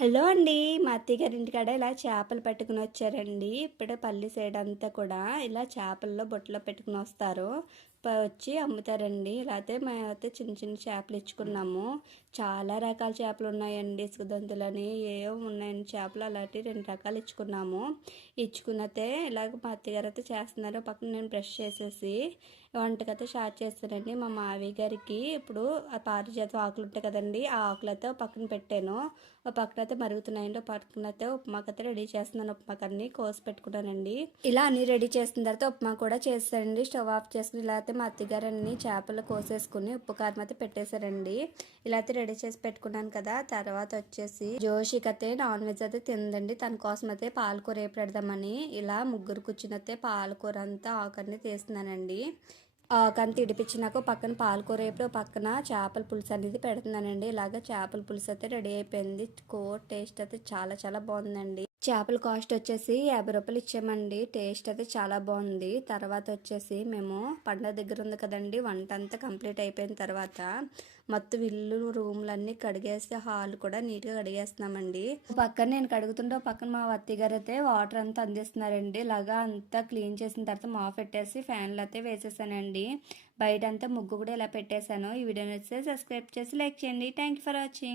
Hello అండి. మా అత్తయ్య గారి ఇంటికాడ ఇలా చేపలు పట్టుకొని వచ్చారండి. ఇప్పుడే పల్లి సైడ్ అంతా కూడా ఇలా చేపల్లో బుట్టలో పెట్టుకొని వస్తారు. వచ్చి అమ్ముతారండి. లేతే మేమైతే చిన్న చిన్న చేపలు ఇచ్చుకున్నాము. చాలా రకాల చేపలు ఉన్నాయండి. ఇసుకదొంతులని ఏవో ఉన్నాయండి చేపలు. అలాంటి 2 రకాలు ఇచ్చుకున్నాము. ఇచ్చుకున్నతే ఇలాగ మా అత్తయ్య గారు అయితే చేస్తున్నారు. పక్కన నేను బ్రష్ చేసేసి వంటకైతే స్టార్ట్ చేస్తానండి. మా మావయ్య గారికి ఇప్పుడు ఆ పారిజాతం ఆకులు ఉంటాయి కదండి, ఆ ఆకులైతే పక్కన పెట్టాను. ఒక పక్కన అయితే మరుగుతున్నాయండి. ఒక పక్కన అయితే ఉప్మాకైతే రెడీ చేస్తున్నాను. ఉప్మాకన్నీ కోసి పెట్టుకున్నానండి. ఇలా అన్ని రెడీ చేసిన తర్వాత ఉప్మా కూడా చేస్తానండి. స్టవ్ ఆఫ్ చేసుకుని ఇలా అయితే మా అత్తగారు అన్ని చేపలు కోసేసుకుని ఉప్పు కారం అయితే పెట్టేశారండి. ఇలా అయితే రెడీ చేసి పెట్టుకున్నాను కదా. తర్వాత వచ్చేసి జోషికైతే నాన్ వెజ్ అయితే తిందండి. తన కోసం అయితే పాలకూర ఏ పెడదామని ఇలా ముగ్గురు కూర్చుని అయితే పాలకూర అంతా ఆకన్ని తీస్తున్నానండి. ఆకంతా ఇడిపించినాక పక్కన పాలకూర వేపుడు, పక్కన చేపల పులుసు అనేది పెడుతున్నానండి. ఇలాగ చేపల పులుసు అయితే రెడీ అయిపోయింది. టేస్ట్ అయితే చాలా చాలా బాగుందండి. చేపల కాస్ట్ వచ్చేసి 50 రూపాయలు ఇచ్చామండి. టేస్ట్ అయితే చాలా బాగుంది. తర్వాత వచ్చేసి మేము పండగ దగ్గర ఉంది కదండి, వంట అంతా కంప్లీట్ అయిపోయిన తర్వాత మొత్తం ఇల్లు రూమ్లన్నీ కడిగేసి హాల్ కూడా నీట్గా కడిగేస్తున్నామండి. పక్కన నేను కడుగుతుంటే పక్కన మా అత్తయ్య గారు అయితే వాటర్ అంతా అందిస్తున్నారండి. ఇలాగా అంతా క్లీన్ చేసిన తర్వాత మాఫ్ పెట్టేసి ఫ్యాన్లు అయితే వేసేసానండి. బయట అంతా ముగ్గు కూడా ఇలా పెట్టేశాను. ఈ వీడియో నచ్చితే సబ్స్క్రైబ్ చేసి లైక్ చేయండి. Thank you for watching.